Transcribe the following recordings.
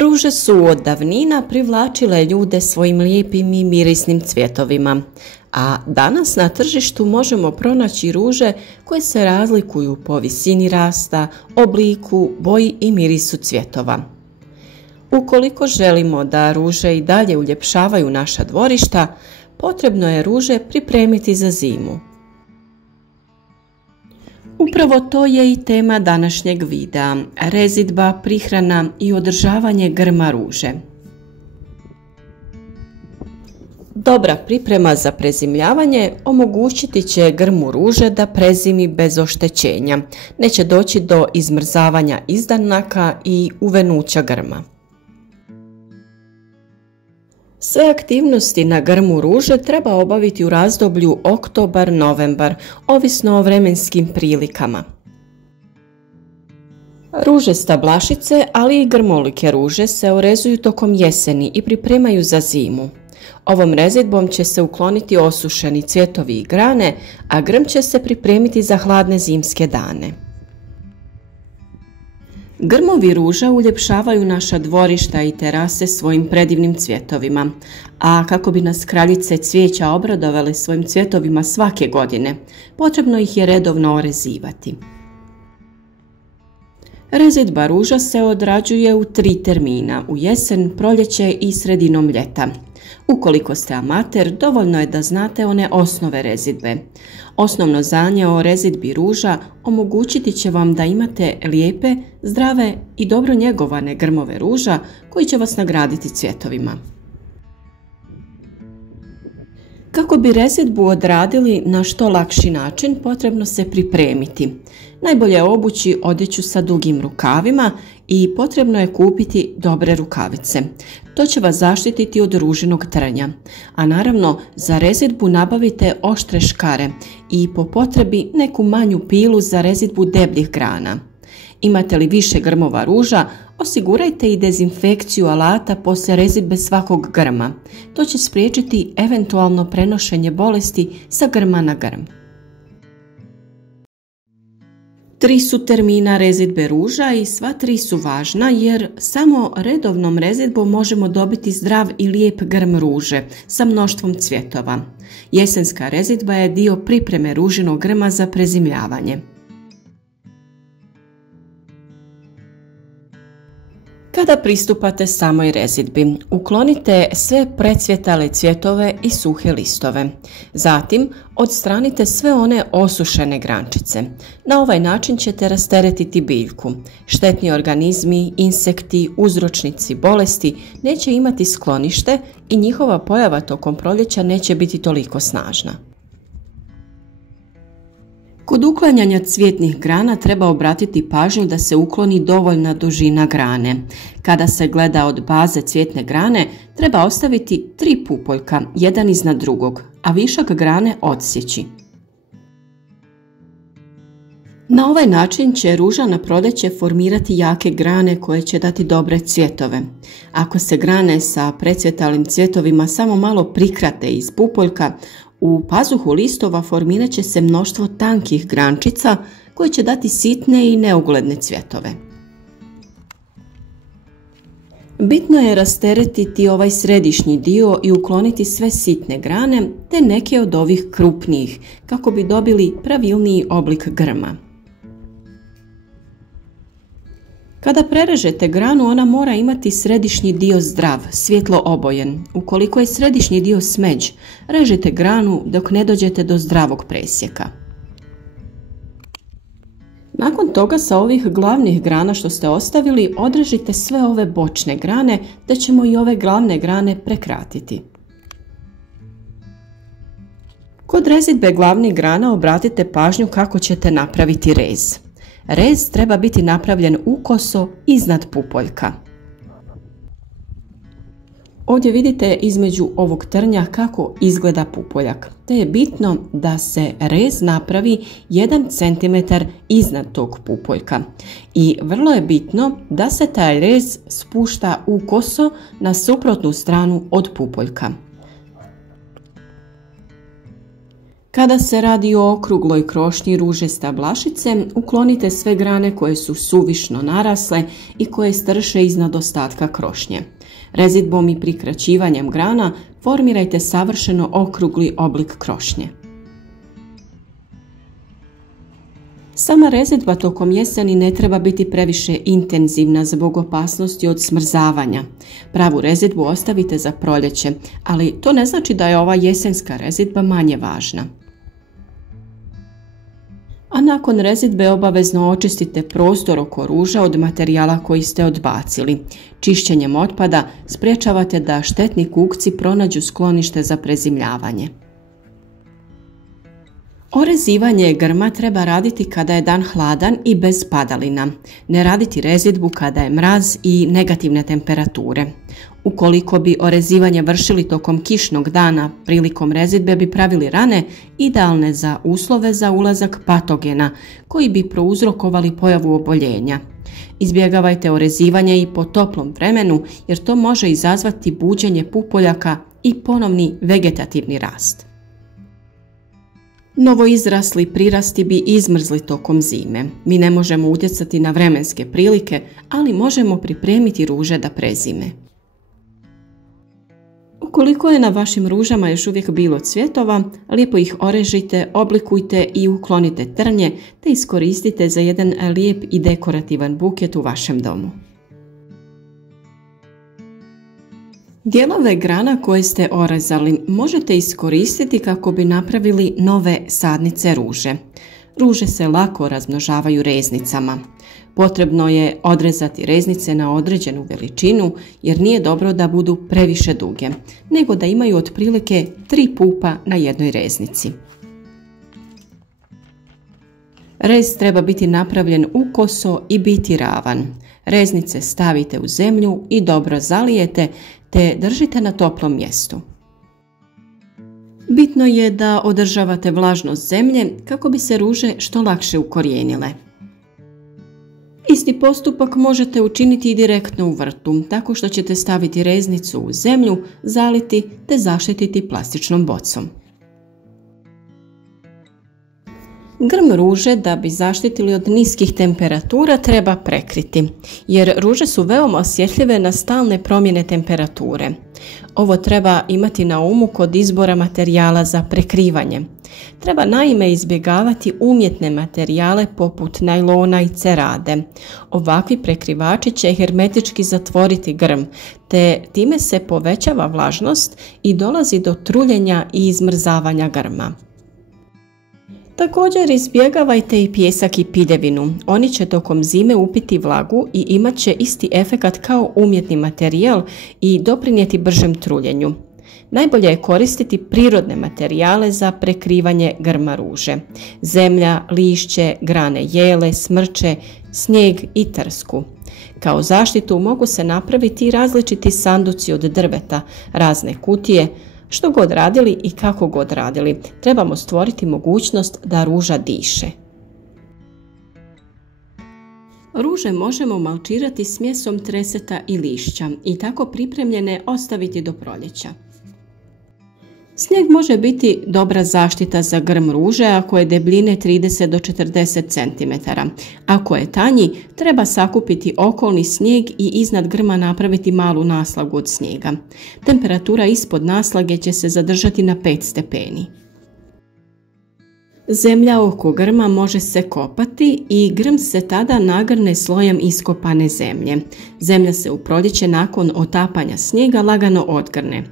Ruže su od davnina privlačile ljude svojim lijepim i mirisnim cvjetovima, a danas na tržištu možemo pronaći ruže koje se razlikuju po visini rasta, obliku, boji i mirisu cvjetova. Ukoliko želimo da ruže i dalje uljepšavaju naša dvorišta, potrebno je ruže pripremiti za zimu. Upravo to je i tema današnjeg videa, rezidba, prihrana i održavanje grma ruže. Dobra priprema za prezimljavanje omogućiti će grmu ruže da prezimi bez oštećenja, neće doći do izmrzavanja izdanaka i uvenuća grma. Sve aktivnosti na grmu ruže treba obaviti u razdoblju oktobar-novembar, ovisno o vremenskim prilikama. Ruže stablašice, ali i grmolike ruže se orezuju tokom jeseni i pripremaju za zimu. Ovom rezidbom će se ukloniti osušeni cvjetovi i grane, a grm će se pripremiti za hladne zimske dane. Grmovi ruža uljepšavaju naša dvorišta i terase svojim predivnim cvjetovima, a kako bi nas kraljice cvijeća obradovale svojim cvjetovima svake godine, potrebno ih je redovno orezivati. Rezidba ruža se odrađuje u 3 termina, u jesen, proljeće i sredinom ljeta. Ukoliko ste amater, dovoljno je da znate one osnove rezidbe. Osnovno znanje o rezidbi ruža omogućiti će vam da imate lijepe, zdrave i dobro njegovane grmove ruža koji će vas nagraditi cvjetovima. Kako bi rezidbu odradili na što lakši način, potrebno se pripremiti. Najbolje je obući odjeću sa dugim rukavima i potrebno je kupiti dobre rukavice. To će vas zaštititi od ružinog trnja. A naravno, za rezidbu nabavite oštre škare i po potrebi neku manju pilu za rezidbu debljih grana. Imate li više grmova ruža, osigurajte i dezinfekciju alata poslije rezidbe svakog grma. To će spriječiti eventualno prenošenje bolesti sa grma na grm. 3 su termina rezidbe ruža i sva 3 su važna jer samo redovnom rezidbom možemo dobiti zdrav i lijep grm ruže sa mnoštvom cvjetova. Jesenska rezidba je dio pripreme ružinog grma za prezimljavanje. Kada pristupate samoj rezidbi, uklonite sve precvjetale cvjetove i suhe listove. Zatim, odstranite sve one osušene grančice. Na ovaj način ćete rasteretiti biljku. Štetni organizmi, insekti, uzročnici bolesti neće imati sklonište i njihova pojava tokom proljeća neće biti toliko snažna. Kod uklanjanja cvjetnih grana treba obratiti pažnju da se ukloni dovoljna dužina grane. Kada se gleda od baze cvjetne grane, treba ostaviti 3 pupoljka, jedan iznad drugog, a višak grane odsjeći. Na ovaj način će ruža na proljeće formirati jake grane koje će dati dobre cvjetove. Ako se grane sa precvjetalim cvjetovima samo malo prikrate iz pupoljka, u pazuhu listova formirat će se mnoštvo tankih grančica koje će dati sitne i neugledne cvjetove. Bitno je rasteretiti ovaj središnji dio i ukloniti sve sitne grane te neke od ovih krupnijih kako bi dobili pravilniji oblik grma. Kada prerežete granu, ona mora imati središnji dio zdrav, svjetlo obojen. Ukoliko je središnji dio smeđ, režite granu dok ne dođete do zdravog presjeka. Nakon toga sa ovih glavnih grana što ste ostavili, odrežite sve ove bočne grane, te ćemo i ove glavne grane prekratiti. Kod rezidbe glavnih grana obratite pažnju kako ćete napraviti rez. Rez treba biti napravljen ukoso iznad pupoljka. Ovdje vidite između ovog trnja kako izgleda pupoljak, te je bitno da se rez napravi 1 cm iznad tog pupoljka. I vrlo je bitno da se taj rez spušta ukoso na suprotnu stranu od pupoljka. Kada se radi o okrugloj krošnji ruže stablašice, uklonite sve grane koje su suvišno narasle i koje strše iznad ostatka krošnje. Rezidbom i prikraćivanjem grana formirajte savršeno okrugli oblik krošnje. Sama rezidba tokom jeseni ne treba biti previše intenzivna zbog opasnosti od smrzavanja. Pravu rezidbu ostavite za proljeće, ali to ne znači da je ova jesenska rezidba manje važna. A nakon rezidbe obavezno očistite prostor oko ruža od materijala koji ste odbacili. Čišćenjem otpada sprječavate da štetni kukci pronađu sklonište za prezimljavanje. Orezivanje grma treba raditi kada je dan hladan i bez padalina. Ne raditi rezidbu kada je mraz i negativne temperature. Ukoliko bi orezivanje vršili tokom kišnog dana, prilikom rezidbe bi pravili rane idealne za uslove za ulazak patogena koji bi prouzrokovali pojavu oboljenja. Izbjegavajte orezivanje i po toplom vremenu jer to može izazvati buđenje pupoljaka i ponovni vegetativni rast. Novoizrasli prirasti bi izmrzli tokom zime. Mi ne možemo utjecati na vremenske prilike, ali možemo pripremiti ruže da prezime. Ukoliko je na vašim ružama još uvijek bilo cvjetova, lijepo ih orežite, oblikujte i uklonite trnje te iskoristite za jedan lijep i dekorativan buket u vašem domu. Dijelove grana koje ste orezali možete iskoristiti kako bi napravili nove sadnice ruže. Ruže se lako razmnožavaju reznicama. Potrebno je odrezati reznice na određenu veličinu jer nije dobro da budu previše duge, nego da imaju otprilike 3 pupa na jednoj reznici. Rez treba biti napravljen ukoso i biti ravan. Reznice stavite u zemlju i dobro zalijete te držite na toplom mjestu. Bitno je da održavate vlažnost zemlje kako bi se ruže što lakše ukorijenile. Isti postupak možete učiniti i direktno u vrtu, tako što ćete staviti reznicu u zemlju, zaliti te zaštititi plastičnom bocom. Grm ruže da bi zaštitili od niskih temperatura treba prekriti, jer ruže su veoma osjetljive na stalne promjene temperature. Ovo treba imati na umu kod izbora materijala za prekrivanje. Treba naime izbjegavati umjetne materijale poput najlona i cerade. Ovakvi prekrivači će hermetički zatvoriti grm, te time se povećava vlažnost i dolazi do truljenja i izmrzavanja grma. Također izbjegavajte i pijesak i piljevinu. Oni će tokom zime upiti vlagu i imat će isti efekat kao umjetni materijal i doprinijeti bržem truljenju. Najbolje je koristiti prirodne materijale za prekrivanje grma ruže. Zemlja, lišće, grane jele, smrče, snijeg i trsku. Kao zaštitu mogu se napraviti i različiti sanduci od drveta, razne kutije. Što god radili i kako god radili, trebamo stvoriti mogućnost da ruža diše. Ruže možemo malčirati smjesom treseta i lišća i tako pripremljene ostaviti do proljeća. Snijeg može biti dobra zaštita za grm ruže ako je debljine 30 do 40 cm. Ako je tanji, treba sakupiti okolni snijeg i iznad grma napraviti malu naslagu od snijega. Temperatura ispod naslage će se zadržati na 5 stepeni. Zemlja oko grma može se kopati i grm se tada nagrne slojem iskopane zemlje. Zemlja se u proljeće nakon otapanja snijega lagano odgrne.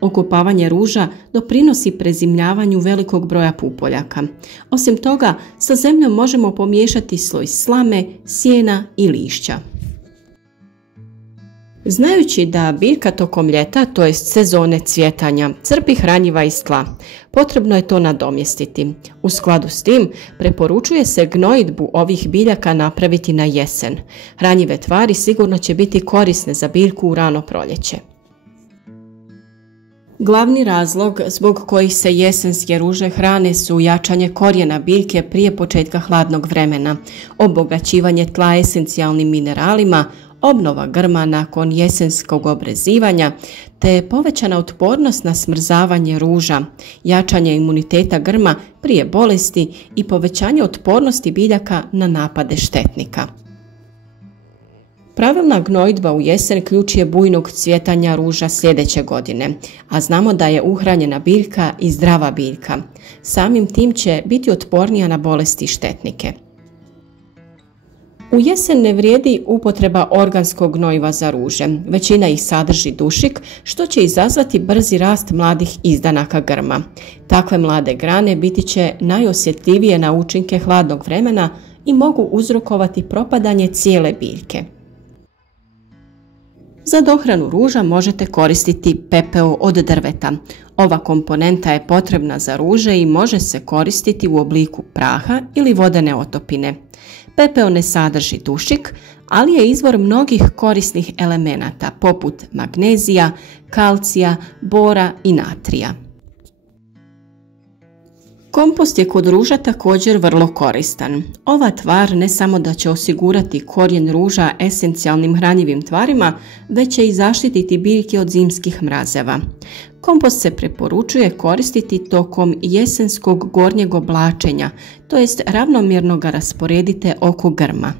Okopavanje ruža doprinosi prezimljavanju velikog broja pupoljaka. Osim toga, sa zemljom možemo pomiješati sloj slame, sjena i lišća. Znajući da biljka tokom ljeta, to jest sezone cvjetanja, crpi hranjiva iz tla, potrebno je to nadomjestiti. U skladu s tim, preporučuje se gnojidbu ovih biljaka napraviti na jesen. Hranjive tvari sigurno će biti korisne za biljku u rano proljeće. Glavni razlog zbog kojih se jesenske ruže hrane su jačanje korijena biljke prije početka hladnog vremena, obogaćivanje tla esencijalnim mineralima, obnova grma nakon jesenskog obrezivanja, te povećana otpornost na smrzavanje ruža, jačanje imuniteta grma prije bolesti i povećanje otpornosti biljaka na napade štetnika. Pravilna gnojidba u jesen ključ je bujnog cvjetanja ruža sljedeće godine, a znamo da je uhranjena biljka i zdrava biljka. Samim tim će biti otpornija na bolesti i štetnike. U jesen ne vrijedi upotreba organskog gnojiva za ruže. Većina ih sadrži dušik, što će izazvati brzi rast mladih izdanaka grma. Takve mlade grane biti će najosjetljivije na učinke hladnog vremena i mogu uzrokovati propadanje cijele biljke. Za dohranu ruža možete koristiti pepeo od drveta. Ova komponenta je potrebna za ruže i može se koristiti u obliku praha ili vodene otopine. Pepeo ne sadrži dušik, ali je izvor mnogih korisnih elemenata poput magnezija, kalcija, bora i natrija. Kompost je kod ruža također vrlo koristan. Ova tvar ne samo da će osigurati korijen ruža esencijalnim hranjivim tvarima, već će i zaštititi biljke od zimskih mrazeva. Kompost se preporučuje koristiti tokom jesenskog gornjeg oblačenja, to jest ravnomjerno ga rasporedite oko grma.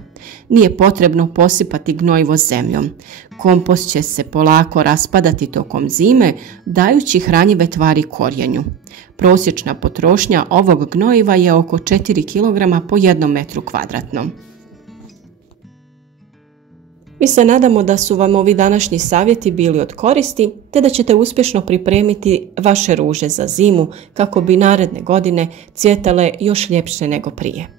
Nije potrebno posipati gnojivo zemljom. Kompost će se polako raspadati tokom zime, dajući hranjive tvari korijenju. Prosječna potrošnja ovog gnojiva je oko 4 kg po 1 metru kvadratnom. Mi se nadamo da su vam ovi današnji savjeti bili od koristi, te da ćete uspješno pripremiti vaše ruže za zimu kako bi naredne godine cvjetale još ljepše nego prije.